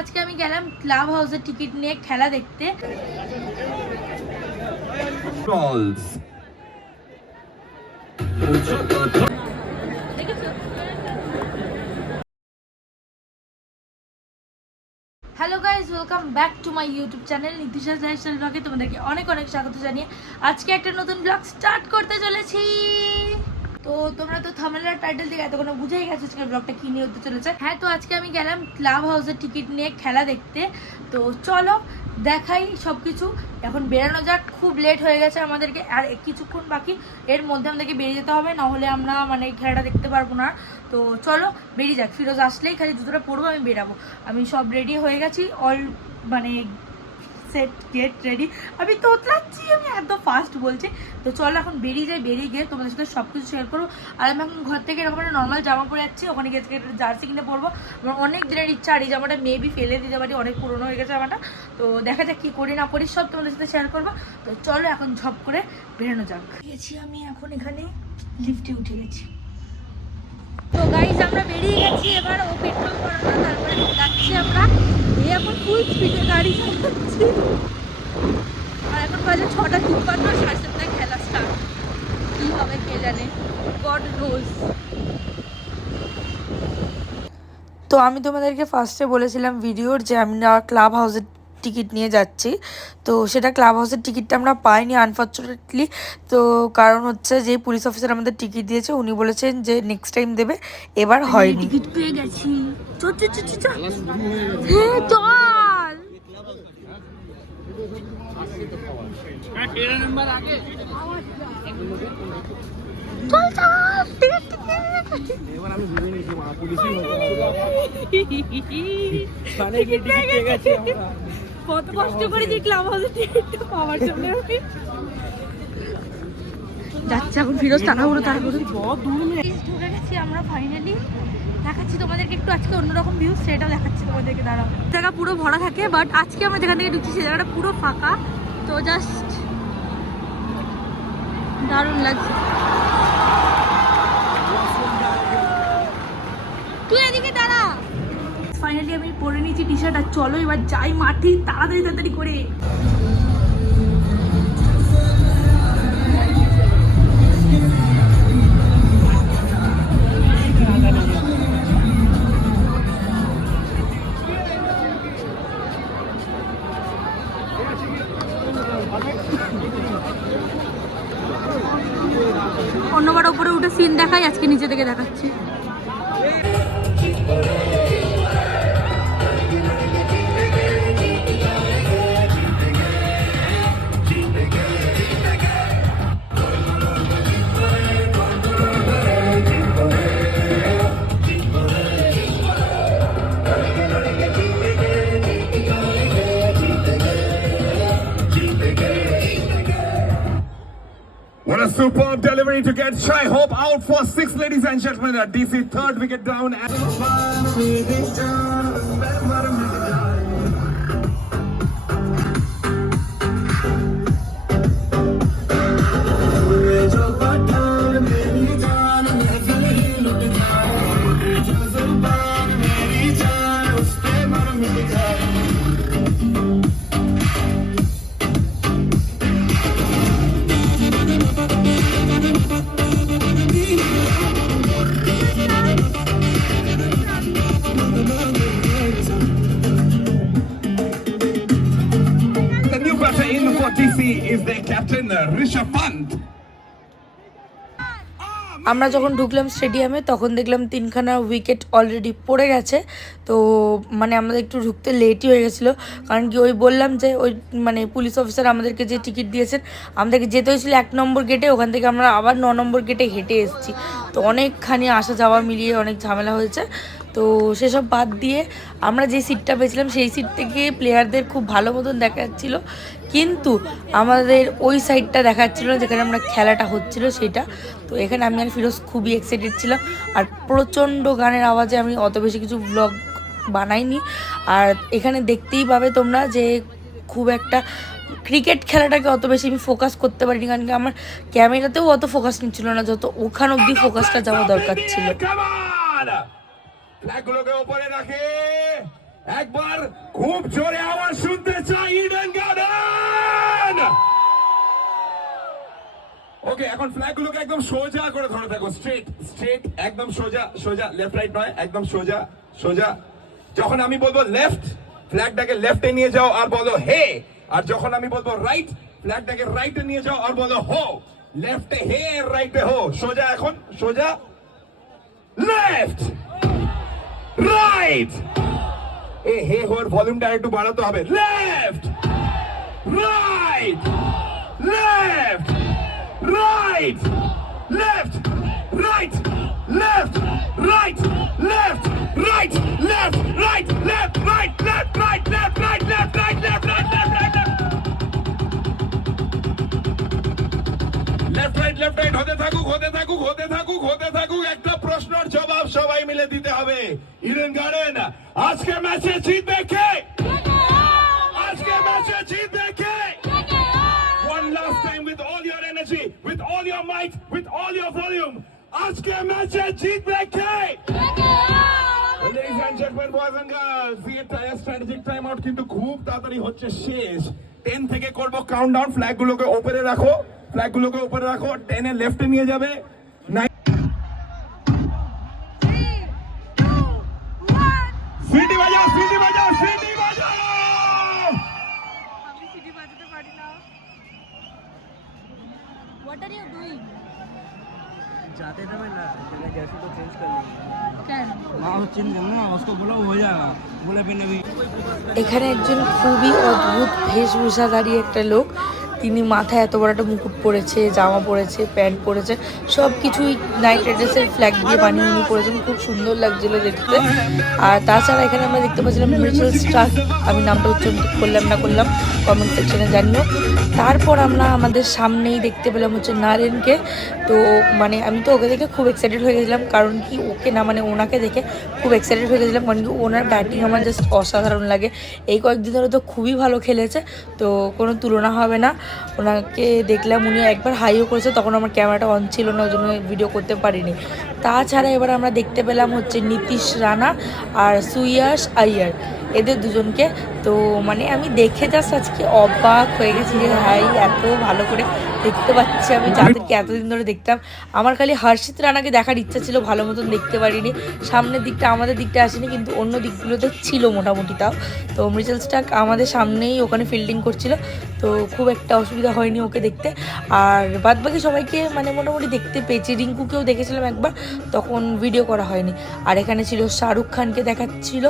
আজকে আমি গেলাম ক্লাব হাউসের টিকিট নিয়ে খেলা দেখতে। Hello guys, welcome back to my YouTube channel Nitisha lifestyle ব্লগে তোমাদেরকে অনেক অনেক স্বাগত জানিয়ে আজকে একটা নতুন ব্লগ স্টার্ট করতে চলেছি। তো তোমরা তো থাম্বনেল টাইটেল থেকে এতক্ষণ বুঝেই গেছো আজকের ব্লগটা কি নিয়ে হতে চলেছে। হ্যাঁ, তো আজকে আমি গেলাম ক্লাব হাউসের টিকিট নিয়ে খেলা দেখতে। তো চলো দেখাই সব কিছু। এখন বেরানো যাক, খুব লেট হয়ে গেছে আমাদেরকে, আর কিছুক্ষণ বাকি, এর মধ্যে আমাদেরকে বেরিয়ে যেতে হবে, নাহলে আমরা খেলাটা দেখতে পারবো না। তো চলো বেরিয়ে যাক। ফিরোজ আসলেই খালি জুতোটা পরবো, আমি বেরাবো। আমি সব রেডি হয়ে গেছি, অল সেট গেট রেডি। আমি তোতলাচ্ছি, আমি এত ফাস্ট বলছি। তো চলো এখন বেরিয়ে যাই, বেরিয়ে গিয়ে তোমাদের সাথে সব কিছু শেয়ার করবো। আর আমি এখন ঘর থেকে এরকম একটা নর্মাল জামা পরে যাচ্ছি, ওখানে গিয়ে একটা জার্সি কিনে পরবো। আমার অনেক দিনের ইচ্ছা, আর এই জামাটা মেবি ফেলে দিতে পারি, অনেক পুরোনো হয়ে গেছে জামাটা। তো দেখা যাক কী করি না করি, সব তোমাদের সাথে শেয়ার করবো। তো চলো এখন ঝপ করে বেরোনো যাক। গেছি আমি এখন এখানে লিফটে উঠে গেছি। তো গাইজ আমরা বেরিয়ে গেছি, এবার ও পেট্রোল করানো, তারপরে যাচ্ছি আমরা। এই এখন ফুল স্পিডে গাড়ি চালাচ্ছি। আর এখন বাজে 6:53, 7:30 খেলা স্টার্ট। কী হবে কে জানে, গড নোজ। তো আমি তোমাদেরকে ফার্স্টে বলেছিলাম ভিডিওর যে আমরা ক্লাব হাউসের টিকিট নিয়ে যাচ্ছি। তো সেটা ক্লাব হাউসের টিকিটটা আমরা পাইনি আনফর্চুনেটলি। তো কারণ হচ্ছে যে পুলিশ অফিসার আমাদের টিকিট দিয়েছে, উনি বলেছেন যে নেক্সট টাইম দেবে, এবার হয়নি। টিকিট পেয়ে গেছি, চল চল চল চল। হ্যাঁ চল। কত কষ্ট করেছি ক্লাব হাউসের টিকিটটা পাওয়ার জন্য। যাচ্ছে এখন ফিরোজ, তাড়াহুড়ো তাড়াহুড়ো ঢুকে গেছি আমরা ফাইনালি। দেখাচ্ছি তোমাদেরকে একটু আজকে অন্যরকম ভিউ, সেটাও দেখাচ্ছি তোমাদেরকে। দাঁড়াও, জায়গা পুরো ভরা থাকে, বাট আজকে আমরা যেখান থেকে ঢুকছি সে জায়গাটা পুরো ফাঁকা। তো জাস্ট দারুণ লাগছে। তুই এদিকে দাঁড়া। ফাইনালি আমি পরে নিয়েছি টি শার্ট, আর চলো এবার যাই মাঠে তাড়াতাড়ি তাড়াতাড়ি করে। অন্যবার উপরে উঠে সিন দেখাই, আজকে নিচে থেকে দেখাচ্ছি। What a superb delivery to get Shai Hope out for 6, ladies and gentlemen. DC third wicket down. DC is their captain, Rishabh Pant. আমরা যখন ঢুকলাম স্টেডিয়ামে তখন দেখলাম 3খানা উইকেট অলরেডি পড়ে গেছে। তো আমাদের একটু ঢুকতে লেটই হয়ে গেছিলো, কারণ কি ওই বললাম যে ওই পুলিশ অফিসার আমাদেরকে যে টিকিট দিয়েছেন, আমাদেরকে যেতে হয়েছিল 1 নম্বর গেটে, ওখান থেকে আমরা আবার 9 নম্বর গেটে হেঁটে এসেছি। তো অনেকখানি আসা যাওয়া মিলিয়ে অনেক ঝামেলা হয়েছে। তো সেসব বাদ দিয়ে আমরা যে সিটটা পেয়েছিলাম সেই সিট থেকে প্লেয়ারদের খুব ভালো মতন দেখা যাচ্ছিলো, কিন্তু আমাদের ওই সাইডটা দেখাচ্ছিল না যেখানে আমরা খেলাটা হচ্ছিল সেটা। তো এখানে আমি আর ফিরোজ খুবই এক্সাইটেড ছিলাম, আর প্রচণ্ড গানের আওয়াজে আমি অত বেশি কিছু ব্লগ বানাইনি। আর এখানে দেখতেই পাবে তোমরা যে খুব একটা ক্রিকেট খেলাটাকে অত বেশি আমি ফোকাস করতে পারিনি, কারণ কি আমার ক্যামেরাতেও অত ফোকাস নিচ্ছিল না যত ওখান অব্দি ফোকাসটা যাওয়া দরকার ছিল। ফ্ল্যাগগুলোকে উপরে রাখে একবার খুব জোরে আওয়াজ শুনতে চাই ইডেন গার্ডেন। ওকে, এখন ফ্ল্যাগ গুলোকে একদম সোজা করে ধরে থাকো, স্ট্রেট স্ট্রেট, একদম সোজা সোজা, লেফট রাইট নয়, একদম সোজা সোজা। যখন আমি বলবো লেফট, ফ্ল্যাগটাকে লেফটে নিয়ে যাও আর বলো হে, আর যখন আমি বলবো রাইট, ফ্ল্যাগটাকে রাইটে নিয়ে যাও আর বলো হো। লেফটে হে, রাইটে হো। সোজা, এখন সোজা, লেফট রাইট। এ হে হোর ভলিউমটা একটু বাড়াতে হবে। Left right left right, left, right, left, right, left, right, left, right, left, right, left, right, left, right, left, right, left, right, left, right, left. Left, right, left, right, হতে থাকুক, হতে থাকুক, হতে থাকুক, হতে থাকুক। একটা প্রশ্নের জবাব সবাই মিলে দিতে হবে। ইডেন গার্ডেন আজকে ম্যাচে জিতবে কে? আজকে ম্যাচে জিতবে কে? One last time with all your energy, with all your might, with all your volume. আজকে ম্যাচে জিতবে কে? Ladies and gentlemen, boys and girls, the entire strategic time out কিন্তু খুব তাড়াতাড়ি হচ্ছে শেষ। 10 থেকে করব কাউন্টডাউন। ফ্ল্যাগ গুলোকে উপরে রাখো, ফ্ল্যাগ গুলোকে উপরে রাখো। 10 এ লেফটে নিয়ে যাবে। 9 সিটি বাজাও, সিটি বাজাও, সিটি বাজাও। আমি সিটি বাজাতে পারি না। What are you doing? जाते थे मैं ना जगह जैसे तो चेंज कर लेंगे। কেন? हाँ चेंज करना, उसको बोला हो जाएगा, बोले फिर अभी এখানে একজন খুবই অদ্ভুত বেশভূষাধারী একটা লোক, তিনি মাথায় এত বড় একটা মুকুট পরেছে, জামা পরেছে, প্যান্ট পরেছে, সব কিছুই নাইট রাইডার্সের ফ্ল্যাগ দিয়ে বানিয়ে উনি পরেছেন। খুব সুন্দর লাগছিল দেখতে। আর তাছাড়া এখানে আমরা দেখতে পাচ্ছিলাম মিচেল স্টার্ক, আমি নামটা উচ্চারণ ঠিক করলাম না করলাম কমেন্ট সেকশনে জানিও। তারপর আমরা আমাদের সামনেই দেখতে পেলাম হচ্ছে নারেনকে। তো মানে আমি তো ওকে দেখে খুব এক্সাইটেড হয়ে গেছিলাম, কারণ কি ওকে না মানে ওনাকে দেখে খুব এক্সাইটেড হয়ে গেছিলাম, কারণ কি ওনার ব্যাটিং আমার জাস্ট অসাধারণ লাগে। এই কয়েকদিন ধরে তো খুবই ভালো খেলেছে, তো কোনো তুলনা হবে না। ওনাকে দেখলাম, উনি একবার হাইও করেছে, তখন আমার ক্যামেরাটা অন ছিল না, ওই জন্য ভিডিও করতে পারিনি। তাছাড়া এবার আমরা দেখতে পেলাম হচ্ছে নীতিশ রানা আর সুয়াস আইয়ার, এদের দুজনকে। তো মানে আমি দেখে জাস্ট আজকে অবাক হয়ে গেছি যে হাই এত ভালো করে দেখতে পাচ্ছি আমি যাদেরকে এতদিন ধরে দেখতাম। আমার খালি হর্ষিত রানাকে দেখার ইচ্ছা ছিল, ভালো মতন দেখতে পারিনি। সামনের দিকটা আমাদের দিকটা আসেনি, কিন্তু অন্য দিকগুলোতে ছিল মোটামুটি। তাও তো মিচেল স্টার্ক আমাদের সামনেই ওখানে ফিল্ডিং করছিল, তো খুব একটা অসুবিধা হয়নি ওকে দেখতে। আর বাদবাকি সবাইকে মানে মোটামুটি দেখতে পেয়েছি। রিঙ্কুকেও দেখেছিলাম একবার, তখন ভিডিও করা হয়নি। আর এখানে ছিল শাহরুখ খানকে দেখাচ্ছিল,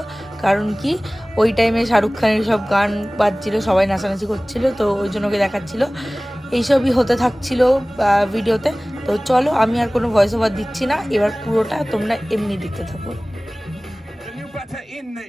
কারণ কি ওই টাইমে শাহরুখ খানের সব গান বাজছিল, সবাই নাচানাচি করছিল, তো ওই জন্য ওকে দেখাচ্ছিল। এইসবই হতে থাকছিল ভিডিওতে। তো চলো, আমি আর কোনো ভয়েস ওভার দিচ্ছি না, এবার পুরোটা তোমরা এমনি দেখতে থাকো। The new batter in the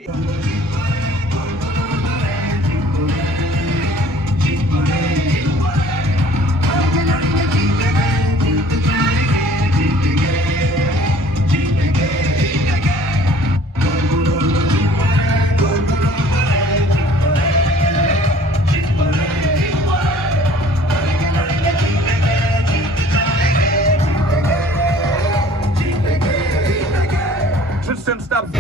Tristan Stubbs.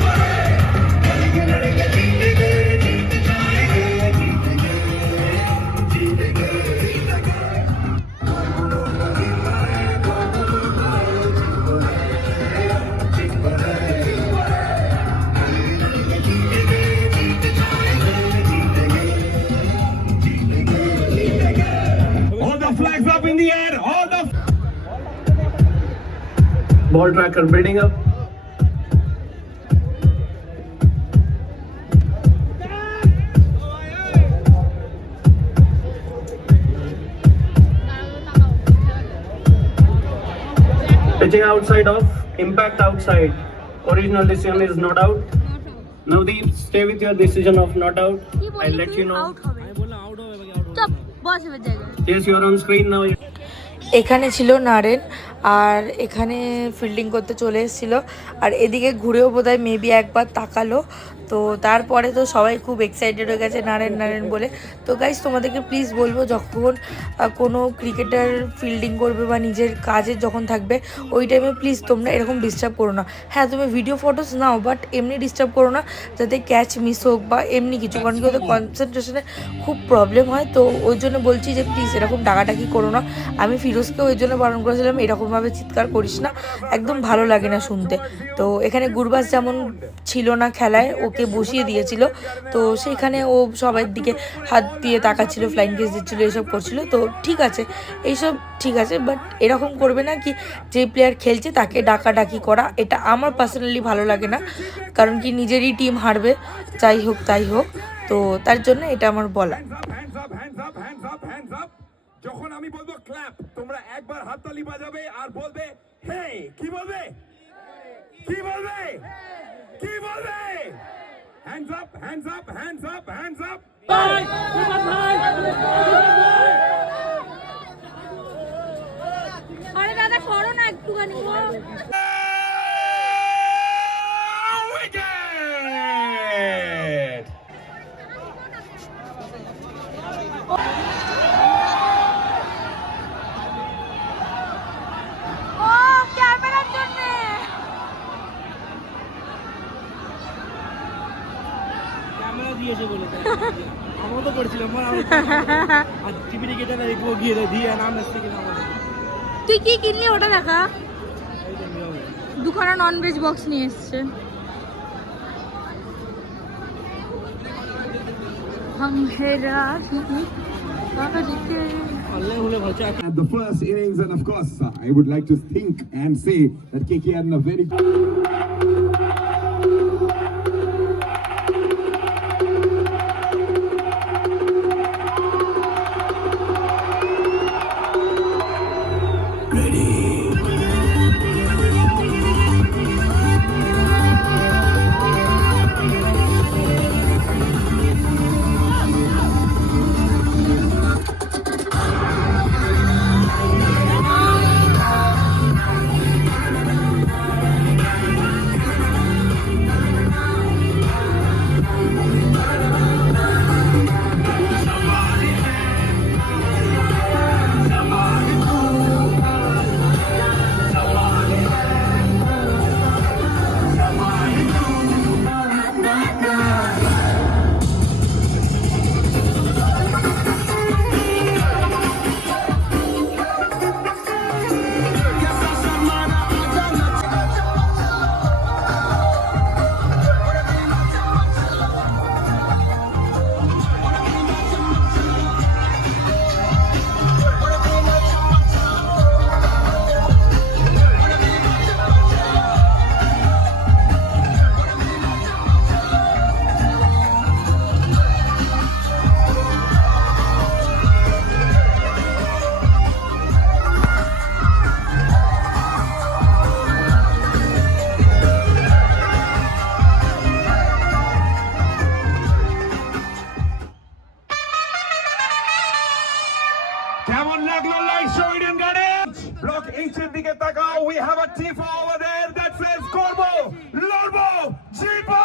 All the flags up in the air, all the ball tracker building up. Pitching outside off, impact outside. Original decision is not out. Navdeep, stay with your decision of not out. I'll let you know. बोला out हो गया, out हो চুপ বস এবার জায়গায়। Yes, you are on screen now. এখানে ছিল Narine, আর এখানে ফিল্ডিং করতে চলে এসেছিলো, আর এদিকে ঘুরেও বোধহয় মেবি একবার তাকালো। তো তারপরে তো সবাই খুব এক্সাইটেড হয়ে গেছে নারেন নারেন বলে। তো গাইজ তোমাদেরকে প্লিজ বলবো, যখন কোনো ক্রিকেটার ফিল্ডিং করবে বা নিজের কাজে যখন থাকবে ওই টাইমে প্লিজ তোমরা এরকম ডিস্টার্ব করো না। হ্যাঁ, তুমি ভিডিও ফটোস নাও, বাট এমনি ডিস্টার্ব করো না যাতে ক্যাচ মিস হোক বা এমনি কিছু, কারণ কি ওদের কনসেন্ট্রেশনে খুব প্রবলেম হয়। তো ওই জন্য বলছি যে প্লিজ এরকম ডাকাডাকি করো না। আমি ফিরোজকেও ওই জন্য বারণ করেছিলাম এরকমভাবে চিৎকার করিস না, একদম ভালো লাগে না শুনতে। তো এখানে গুরবাজ যেমন ছিল না খেলায়, ওকে বসিয়ে দিয়েছিল, তো সেইখানে ও সবার দিকে হাত দিয়ে তাকাচ্ছিল, ফ্লাইং কিস দিচ্ছিল, এসব করছিল। তো ঠিক আছে, এইসব ঠিক আছে, বাট এরকম করবে না কি যে প্লেয়ার খেলছে তাকে ডাকাডাকি করা, এটা আমার পার্সোনালি ভালো লাগে না। কারণ কি নিজেরই টিম হারবে, যাই হোক তাই হোক, তো তার জন্য এটা আমার বলা। যখন আমি বলবো ক্ল্যাপ, তোমরা একবার হাততালি বাজাবে আর বলবে হে। কি বলবে? কি বলবে? কি বলবে? Hands up, hands up, hands up, hands up. আরে দাদা করো না একটুখানি। উইকেট! ও ক্যামেরার জন্য ক্যামেরা দিয়েছে বলে আমরা তো করছিলাম আর টিভিতে কেটে না একটু গিয়ে দিয়ে নাম আসছে কিনা আমাদের। তুই কি কিনলি ওটা দেখা? দুখানা ননভেজ বক্স নিয়ে এসছে। At the first innings, and of course, I would like to think and say that KKR in a very কেমন লাগলো light show Eden garden? Block H এর দিকে তাকাও, we have a Tifa over there that says করবো, লড়বো, জিতবো।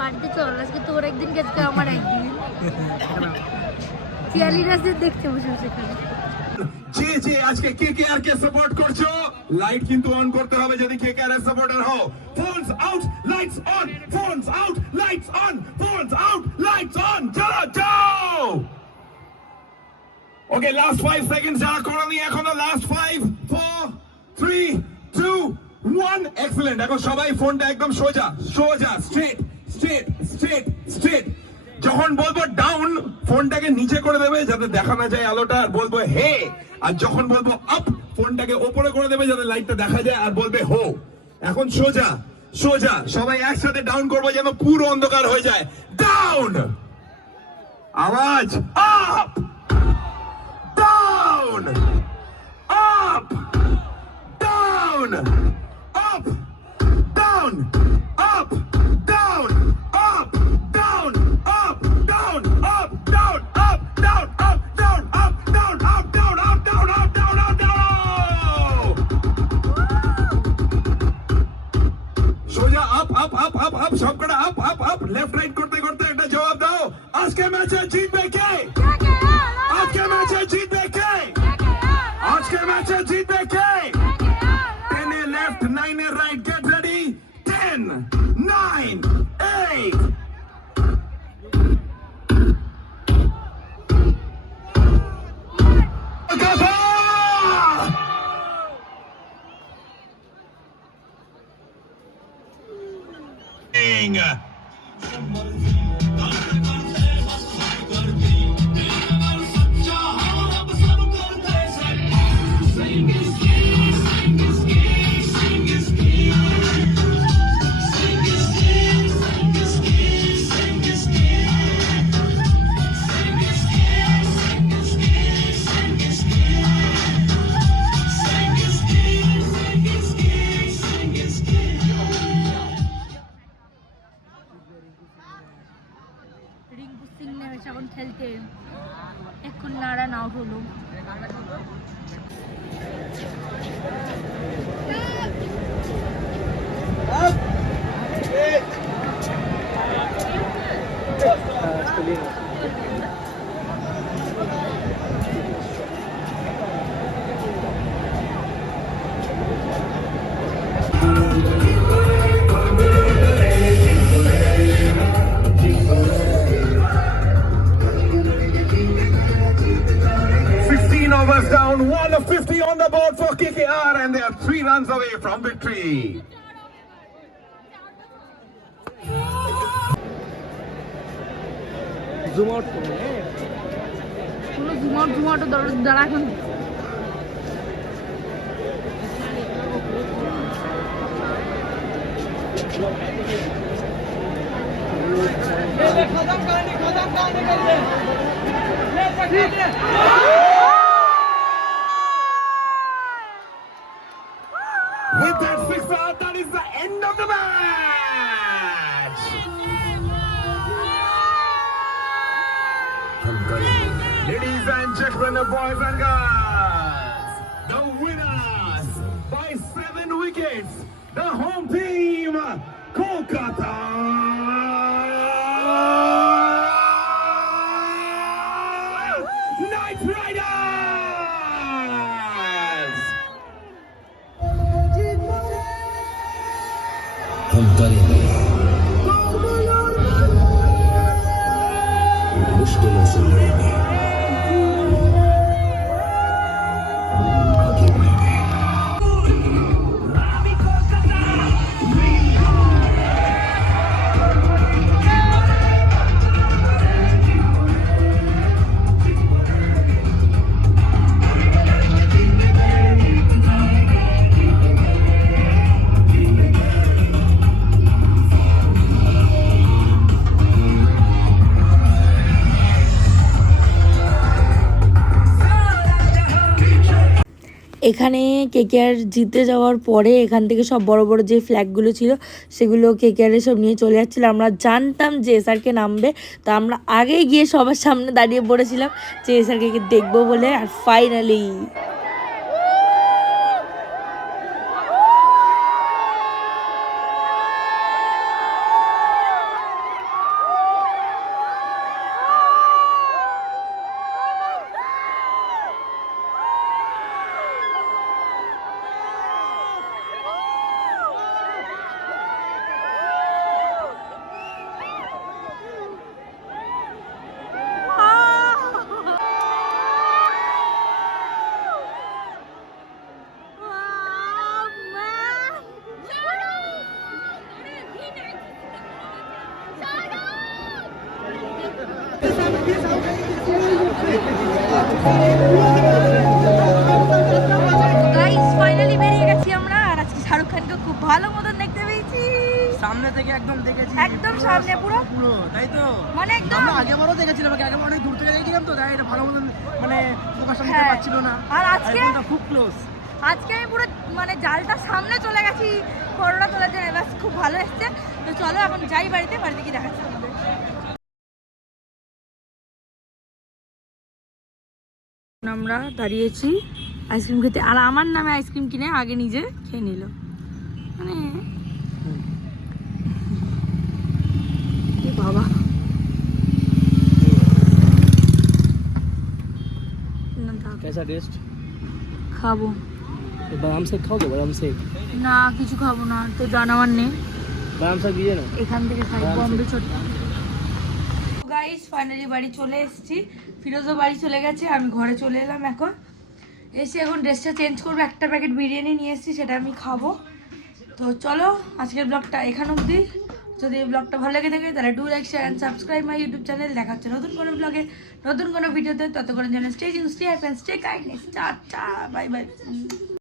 বাড়িতে চল, আজকে তোর একদিন আজকে আমার একদিন। চিয়ালিরাজদের দেখতে বসে বসে। যে যে আজকে কেকেআর কে সাপোর্ট করছো লাইট কিন্তু অন করতে হবে যদি কেকেআর এর সাপোর্টার হও phones out lights on phones out lights on phones out lights on চলো যাও ওকে লাস্ট 5 সেকেন্ডস যারা করনি এখনো লাস্ট 5 4 3 2 1 এক্সেলেন্ট এখন সবাই ফোনটা একদম সোজা সোজা স্ট্রেট স্ট্রেট স্ট্রেট স্ট্রেট যখন বলবো ডাউন ফোনটাকে নিচে করে দেবে যাতে দেখা না যায় আলোটা আর বলবো হে আর যখন বলবো আপ ফোনটাকে উপরে করে দেবে যাতে লাইটটা দেখা যায় আর বলবে হো এখন সোজা সোজা সবাই একসাথে ডাউন করবো যেন পুরো অন্ধকার হয়ে যায় ডাউন আওয়াজ up down up down up down up down up down up down up down up down up down up down up down up down up down up down সোজা up up up up up সবকটা up up up left right করতে করতে একটা জবাব দাও আজকে ম্যাচে জিতবে কে আজকে ম্যাচে জিতবে কে আজকে ম্যাচে জিতবে কে 10 এ লেফট 9 এ right get ready 10 9 8 Rinku Singh নেমেছে এখন খেলতে এখন নাড়া আউট হলো overs down 150 on the board for KKR and they are 3 runs away from victory. Zoom out করো কোনো জুম আউট দাঁড়া এখন With that sixer, that is the end of the match. Ladies and gentlemen, boys and girls, the winners by 7 wickets, the home team, Kolkata Knight Riders. हम करेंगे मुश्किलों से लड़ेंगे आगे बढ़ेंगे এখানে কেকেআর জিতে যাওয়ার পরে এখান থেকে সব বড় বড় যে ফ্ল্যাগগুলো ছিল সেগুলো কেকেআরে সব নিয়ে চলে যাচ্ছিলো। আমরা জানতাম যে এসআরকে নামবে, তো আমরা আগে গিয়ে সবার সামনে দাঁড়িয়ে পড়েছিলাম যে এসআরকে দেখবো বলে। আর ফাইনালি গাইস ফাইনালি বেরিয়ে গেছি আমরা, আর আজকে শাহরুখ খানকে খুব ভালো মতন দেখতে পেয়েছি। সামনে থেকে একদম দেখেছি, একদম সামনে পুরো, তাই তো মানে একদম আমরা আগেবারও দেখেছিলাম, আগেবার অনেক দূর থেকে দেখেছিলাম তো, তাই এটা ভালো মতন মানে প্রকাশন দিতে হ্যাঁ। পারছিল না। আর আজকে খুব ক্লোজ। আজকে আমি পুরো মানে জালটা সামনে চলে গেছি করোনা তোলার জন্য, বাস খুব ভালো এসছে। তো চলো এখন যাই বাড়িতে, বাড়িতে কি দেখাচ্ছি আমাদের। আমরা দাঁড়িয়েছি আইসক্রিম খেতে, আর আমার নামে আইসক্রিম কিনে আগে নিজে খেয়ে নিল, মানে এ বাবা। না থাক, कैसा टेस्ट? খাবো बादाम शेक खाओगे? बादाम शेक, না, কিছু খাবো না, তো জানাবার নেই, बादाम शेक दीजिए ना। এখান থেকে খাই বম্বে ছোট। গাইস ফাইনালি বাড়ি চলে এসেছি, ফিরোজও বাড়ি চলে গেছে, আমি ঘরে চলে এলাম। এখন এসে এখন ড্রেসটা চেঞ্জ করবো, একটা প্যাকেট বিরিয়ানি নিয়ে এসেছি, সেটা আমি খাবো। তো চলো আজকের ব্লগটা এখান অবধি। যদি এই ব্লগটা ভালো লেগে থাকে তাহলে do like share and subscribe my YouTube channel. দেখা হচ্ছে নতুন কোনো ব্লগে, নতুন কোনো ভিডিওতে। ততক্ষণের জন্য stay tune, stay happy, stay kindness, tata, bye bye.